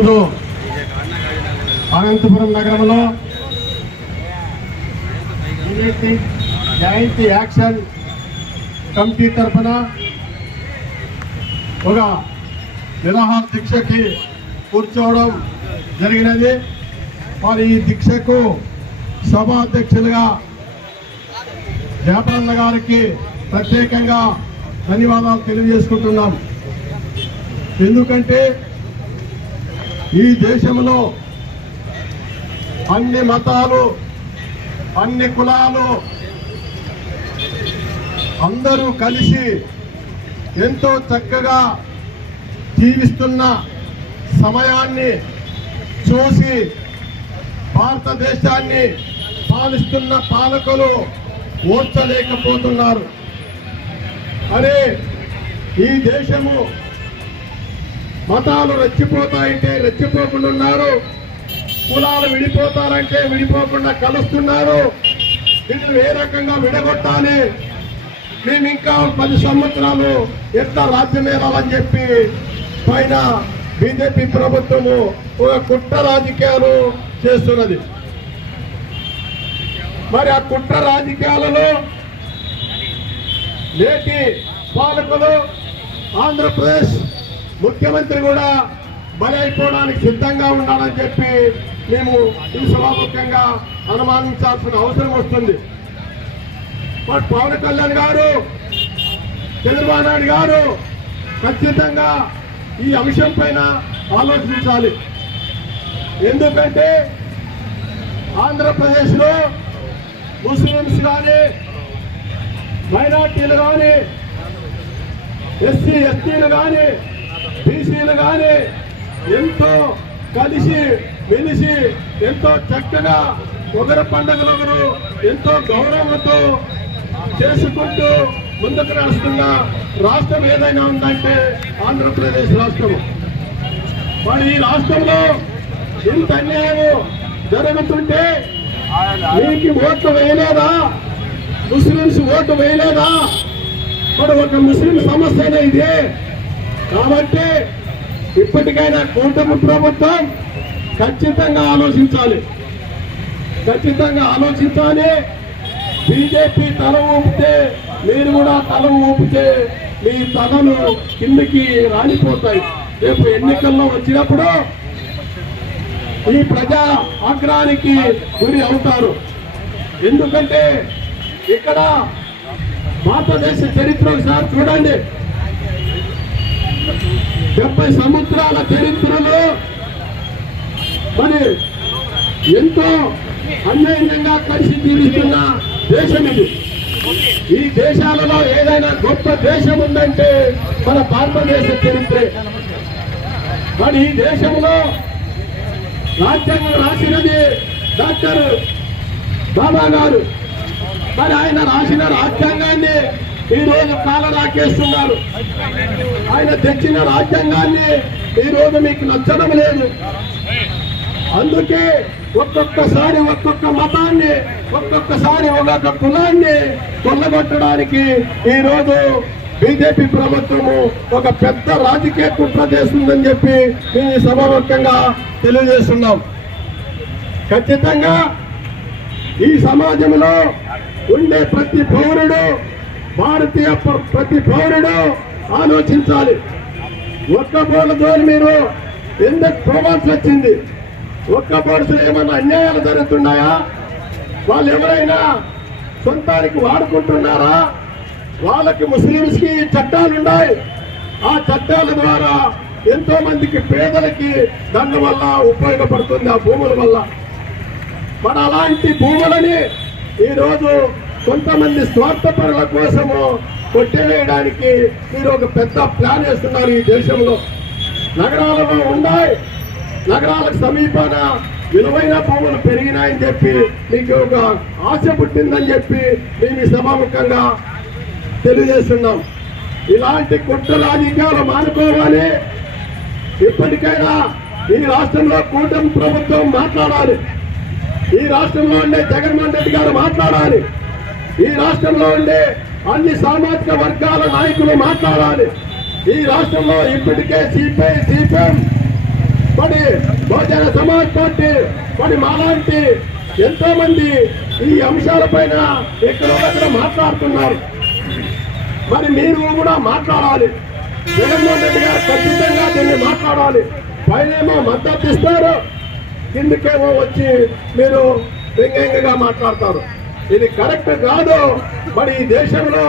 ఈరోజు అనంతపురం నగరంలో joint action committee తరఫున ఒక నిరాహార దీక్షకి కూర్చోవడం జరిగినది. మరి ఈ దీక్షకు సభాధ్యక్షులుగా జయప్రన్న గారికి ప్రత్యేకంగా ధన్యవాదాలు తెలియజేసుకుంటున్నాం. ఎందుకంటే ఈ దేశంలో అన్ని మతాలు, అన్ని కులాలు అందరూ కలిసి ఎంతో చక్కగా జీవిస్తున్న సమయాన్ని చూసి భారతదేశాన్ని పాలిస్తున్న పాలకులు ఓర్చలేకపోతున్నారు. అరే, ఈ దేశము మతాలు రెచ్చిపోతాయంటే రెచ్చిపోకుండా ఉన్నారు, కులాలు విడిపోతారంటే విడిపోకుండా కలుస్తున్నారు. వీళ్ళు ఏ రకంగా విడగొట్టాలి, మేము ఇంకా 10 సంవత్సరాలు ఎట్లా రాజ్యమేరాలని చెప్పి పైన బీజేపీ ప్రభుత్వము ఒక కుట్ర రాజకీయాలు చేస్తున్నది. మరి ఆ కుట్ర రాజకీయాలలో నేటి పాలకులు ఆంధ్రప్రదేశ్ ముఖ్యమంత్రి కూడా బలైపోవడానికి సిద్ధంగా ఉండాలని చెప్పి మేము ఈ సభాముఖంగా అనుమానించాల్సిన అవసరం వస్తుంది. మరి పవన్ కళ్యాణ్ గారు, చంద్రబాబు నాయుడు గారు ఖచ్చితంగా ఈ అంశం పైన ఆలోచించాలి. ఎందుకంటే ఆంధ్రప్రదేశ్లో ముస్లిమ్స్ కానీ, మైనార్టీలు కానీ, ఎస్సీ ఎస్టీలు కానీ, బీసీలు కానీ ఎంతో కలిసి మెలిసి ఎంతో చక్కగా ఒకరి పండుగలు ఒకరు ఎంతో గౌరవంతో చేసుకుంటూ ముందుకు నడుస్తున్న రాష్ట్రం ఏదైనా ఉందంటే ఆంధ్రప్రదేశ్ రాష్ట్రం. మరి ఈ రాష్ట్రంలో ఇంత అన్యాయం జరుగుతుంటే మీకు ఓట్లు వేయలేదా? Muslims vote వేయలేదా? మరి ఒక ముస్లిం సమస్యనే ఇదే. కాబట్టి ఇప్పటికైనా కూటమి ప్రభుత్వం ఖచ్చితంగా ఆలోచించాలి. బీజేపీ తల ఊపితే మీరు కూడా తల ఊపితే మీ తలలు కిందికి రాలిపోతాయి. రేపు ఎన్నికల్లో వచ్చినప్పుడు ఈ ప్రజా ఆగ్రహానికి గురి అవుతారు. ఎందుకంటే ఇక్కడ భారతదేశ చరిత్ర ఒకసారి చూడండి. 70 సంవత్సరాల చరిత్రలో మరి ఎంతో అన్యాయంగా కలిసి జీవిస్తున్న దేశం ఇది. ఈ దేశాలలో ఏదైనా గొప్ప దేశం ఉందంటే మన భారతదేశ చరిత్రే. మరి ఈ దేశంలో రాజ్యాంగం రాసినది డాక్టర్ బాబా గారు. మరి ఆయన రాసిన రాజ్యాంగాన్ని ఈ రోజు కాల రాకేస్తున్నారు. ఆయన తెచ్చిన రాజ్యాంగాన్ని ఈ రోజు మీకు నచ్చడం లేదు. అందుకే ఒక్కొక్కసారి ఒక్కొక్క మతాన్ని, ఒక్కొక్కసారి ఒక్కొక్క కులాన్ని కొల్లగొట్టడానికి ఈ రోజు బీజేపీ ప్రభుత్వము ఒక పెద్ద రాజకీయ కుట్ర చేస్తుందని చెప్పి మేము సభాముఖంగా తెలియజేస్తున్నాం. ఖచ్చితంగా ఈ సమాజంలో ఉండే ప్రతి పౌరుడు, భారతీయ ప్రతి పౌరుడు ఆలోచించాలి. ఒక్క బోర్డుతో మీరు ఎందుకు పోవాల్సి వచ్చింది? ఒక్క బోర్డుతో ఏమైనా అన్యాయాలు జరుగుతున్నాయా? వాళ్ళు ఎవరైనా సొంతానికి వాడుకుంటున్నారా? వాళ్ళకి ముస్లింస్ కి చట్టాలు ఉన్నాయి. ఆ చట్టాల ద్వారా ఎంతో మందికి పేదలకి దాని వల్ల ఉపయోగపడుతుంది, ఆ భూముల వల్ల. మన అలాంటి భూములని ఈరోజు కొంతమంది స్వార్థపరుల కోసము కొట్టివేయడానికి మీరు ఒక పెద్ద ప్లాన్ వేస్తున్నారు. ఈ దేశంలో నగరాలలో ఉన్నాయి, నగరాలకు సమీపాన విలువైన భూములు పెరిగినాయని చెప్పి మీకు ఒక ఆశ పుట్టిందని చెప్పి మేము సభాముఖంగా తెలియజేస్తున్నాం. ఇలాంటి కుట్ర రాజకీయాలు మానుకోవాలి. ఇప్పటికైనా ఈ రాష్ట్రంలో కూటమి ప్రభుత్వం మాట్లాడాలి. ఈ రాష్ట్రంలో ఉండే జగన్మోహన్ రెడ్డి గారు మాట్లాడాలి. ఈ రాష్ట్రంలో ఉండే అన్ని సామాజిక వర్గాల నాయకులు మాట్లాడాలి. ఈ రాష్ట్రంలో ఇప్పటికే సిపిఐ, సిపిఎం మరి బహుజన సమాజ్ పార్టీ మరి మాలాంటి ఎంతో మంది ఈ అంశాలపైన ఎక్కడొక్కడ మాట్లాడుతున్నారు. మరి మీరు కూడా మాట్లాడాలి. జగన్మోహన్ రెడ్డి గారు ఖచ్చితంగా దీన్ని మాట్లాడాలి. పైనేమో మద్దతు ఇస్తారు, కిందకేమో వచ్చి మీరు వ్యంగ్యంగా మాట్లాడతారు. ఇది కరెక్ట్ కాదు. మరి ఈ దేశంలో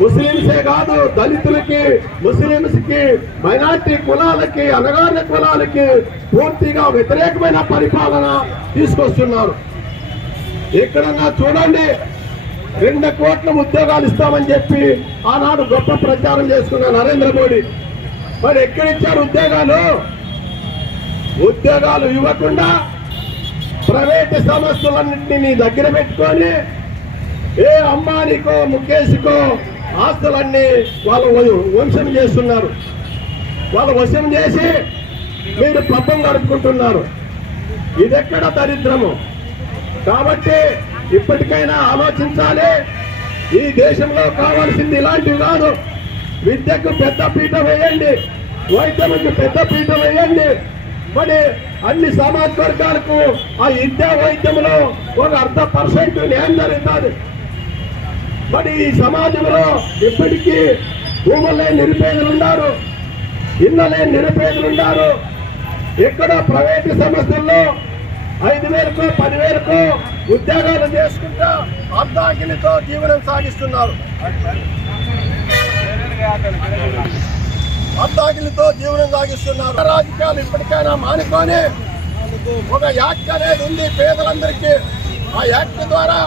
ముస్లింసే కాదు, దళితులకి, ముస్లింస్కి, మైనార్టీ కులాలకి, అణగారిన కులాలకి పూర్తిగా వ్యతిరేకమైన పరిపాలన తీసుకొస్తున్నారు. ఎక్కడన్నా చూడండి, 2 కోట్ల ఉద్యోగాలు ఇస్తామని చెప్పి ఆనాడు గొప్ప ప్రచారం చేసుకున్న నరేంద్ర మోడీ మరి ఎక్కడిచ్చారు ఉద్యోగాలు? ఉద్యోగాలు ఇవ్వకుండా ప్రైవేటు సంస్థలన్నింటినీ దగ్గర పెట్టుకొని ఏ అంబానీకో ముఖేష్కో ఆస్తులన్నీ వాళ్ళు వంశం చేస్తున్నారు. వాళ్ళు వశం చేసి మీరు పబ్బం గడుపుకుంటున్నారు. ఇదెక్కడ దరిద్రము? కాబట్టి ఇప్పటికైనా ఆలోచించాలి. ఈ దేశంలో కావాల్సింది ఇలాంటివి కాదు. విద్యకు పెద్ద పీట వేయండి, వైద్యముకు పెద్ద పీట వేయండి. మరి అన్ని సామాజిక వర్గాలకు ఆ విద్యా వైద్యంలో ఒక 1% న్యాయం జరుగుతుంది. మరి ఈ సమాజంలో ఇప్పటికీ భూములు లేని నిరుపేదలు ఉన్నారు, ఇళ్ళు లేని నిరుపేదలు ఉన్నారు. ఎక్కడో ప్రైవేటు సంస్థల్లో 5,000కో 10,000కో ఉద్యోగాలు చేసుకుంటా అర్ధాకిలితో జీవనం సాగిస్తున్నారు. రాజకీయాలు ఇప్పటికైనా మానుకొని ఒక యాక్ట్ అనేది ఉంది పేదలందరికీ. ఆ యాక్ట్ ద్వారా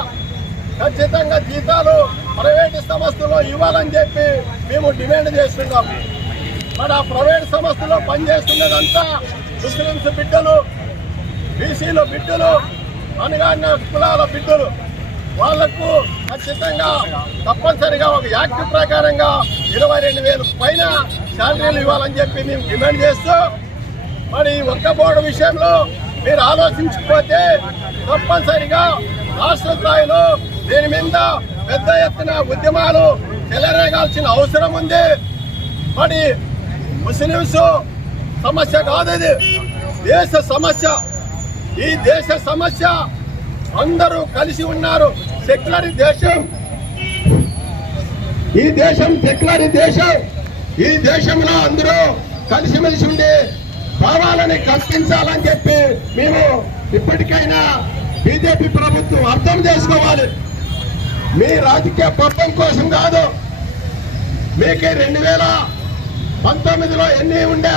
ఖచ్చితంగా జీతాలు ప్రైవేటు సంస్థలో ఇవ్వాలని చెప్పి మేము డిమాండ్ చేస్తున్నాం. మరి ఆ ప్రైవేటు సంస్థలో పనిచేస్తున్నదంతా ముస్లింస్ బిడ్డలు, బీసీల బిడ్డలు, అనగారిన కులాల బిడ్డలు. వాళ్లకు ఖచ్చితంగా తప్పనిసరిగా ఒక యాక్ట్ ప్రకారంగా 22,000 పైన శాలరీలు ఇవ్వాలని చెప్పి మేము డిమాండ్ చేస్తూ, మరి ఒక్క బోర్డు విషయంలో మీరు ఆలోచించకపోతే తప్పనిసరిగా రాష్ట్ర స్థాయిలో దీని మీద పెద్ద ఎత్తున ఉద్యమాలు చెలరేగాల్సిన అవసరం ఉంది. మరి ముస్లింస్ సమస్య కాదు, ఇది దేశ సమస్య. ఈ దేశ సమస్య అందరూ కలిసి ఉన్నారు. సెక్యులర్ దేశం, ఈ దేశం సెక్యులర్ దేశం. ఈ దేశంలో అందరూ కలిసిమెలిసి ఉండి కావాలని కల్పించాలని చెప్పి మేము ఇప్పటికైనా బీజేపీ ప్రభుత్వం అర్థం చేసుకోవాలి. మీ రాజకీయ పబ్బం కోసం కాదు. మీకే 2019లో ఎన్ని ఉండే?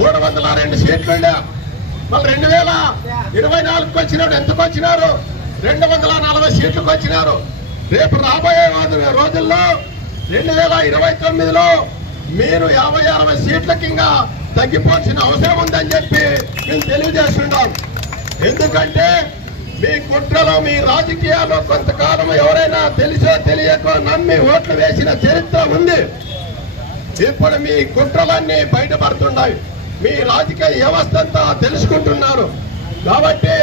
302 సీట్లు ఉండే. మళ్ళీ 2024కి వచ్చినాడు. ఎంతకు వచ్చినారు? 240 సీట్లకు వచ్చినారు. రేపు రాబోయే రోజుల్లో 2029లో మీరు 50-60 సీట్లకి ఇంకా తగ్గిపోవాల్సిన అవసరం ఉందని చెప్పి మేము తెలియజేస్తున్నాం. ఎందుకంటే మీ కుట్రలో, మీ రాజకీయాల్లో కొంతకాలం ఎవరైనా తెలిసో తెలియకో నమ్మి ఓట్లు వేసిన చరిత్ర ఉంది. ఇప్పుడు మీ కుట్రలన్నీ బయటపడుతున్నాయి. మీ రాజకీయ వ్యవస్థ అంతా తెలుసుకుంటున్నారు. కాబట్టి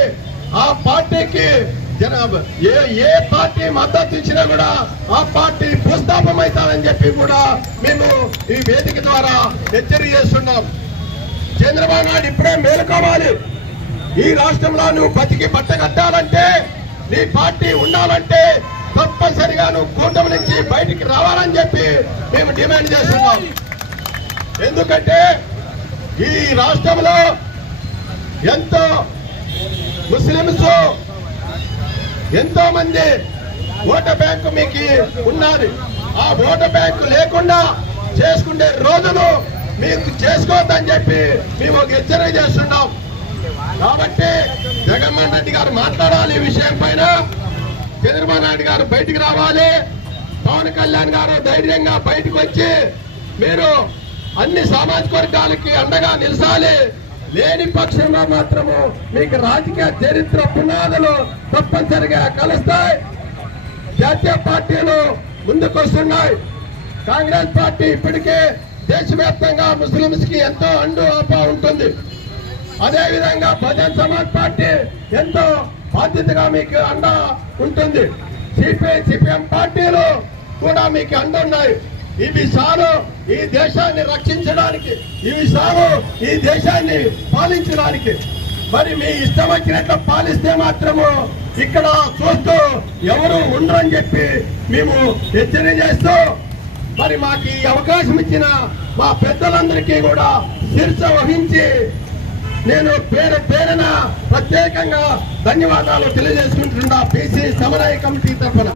ఆ పార్టీకి ఏ పార్టీ మద్దతు ఇచ్చినా కూడా ఆ పార్టీ భూస్థాపం అవుతానని చెప్పి కూడా మేము ఈ వేదిక ద్వారా హెచ్చరిక చేస్తున్నాం. చంద్రబాబు నాయుడు ఇప్పుడే మేలుకోవాలి. ఈ రాష్ట్రంలో నువ్వు బతికి బట్ట కట్టాలంటే, నీ పార్టీ ఉండాలంటే తప్పనిసరిగా నువ్వు కూటమి నుంచి బయటికి రావాలని చెప్పి మేము డిమాండ్ చేస్తున్నాం. ఎందుకంటే ఈ రాష్ట్రంలో ఎంతో ముస్లింస్ ఎంతో మంది ఓటు బ్యాంకు మీకు ఉన్నది. ఆ ఓటు బ్యాంకు లేకుండా చేసుకునే రోజులు మీకు చేసుకోవద్దని చెప్పి మేము ఒక హెచ్చరిక చేస్తున్నాం. కాబట్టి జగన్మోహన్ రెడ్డి గారు మాట్లాడాలి ఈ విషయం పైన. చంద్రబాబు నాయుడు గారు బయటికి రావాలి. పవన్ కళ్యాణ్ గారు ధైర్యంగా బయటకు వచ్చి మీరు అన్ని సామాజిక వర్గాలకి అండగా నిలసాలి. లేని పక్షంలో మాత్రము మీకు రాజకీయ చరిత్ర పునాదులు తప్పనిసరిగా కలుస్తాయి. జాతీయ పార్టీలు ముందుకొస్తున్నాయి. కాంగ్రెస్ పార్టీ ఇప్పటికే దేశవ్యాప్తంగా ముస్లింస్ కి ఎంతో అండు ఆపా ఉంటుంది. అదేవిధంగా బహుజన్ సమాజ్ పార్టీ ఎంతో బాధ్యతగా మీకు అండ ఉంటుంది. సిపిఐ సిపిఎం పార్టీలు కూడా మీకు అండ ఉన్నాయి. ఇవి సారు ఈ దేశాన్ని రక్షించడానికి, ఇవి సారు ఈ దేశాన్ని పాలించడానికి. మరి మీ ఇష్టం వచ్చినట్లు పాలిస్తే మాత్రము ఇక్కడ చూస్తూ ఎవరు ఉండరని చెప్పి మేము హెచ్చరిక చేస్తూ, మరి మాకు ఈ అవకాశం ఇచ్చిన మా పెద్దలందరికీ కూడా శిరస వహించి నేను పేరున ప్రత్యేకంగా ధన్యవాదాలు తెలియజేసుకుంటున్నా. PC సమన్వయ కమిటీ తరఫున.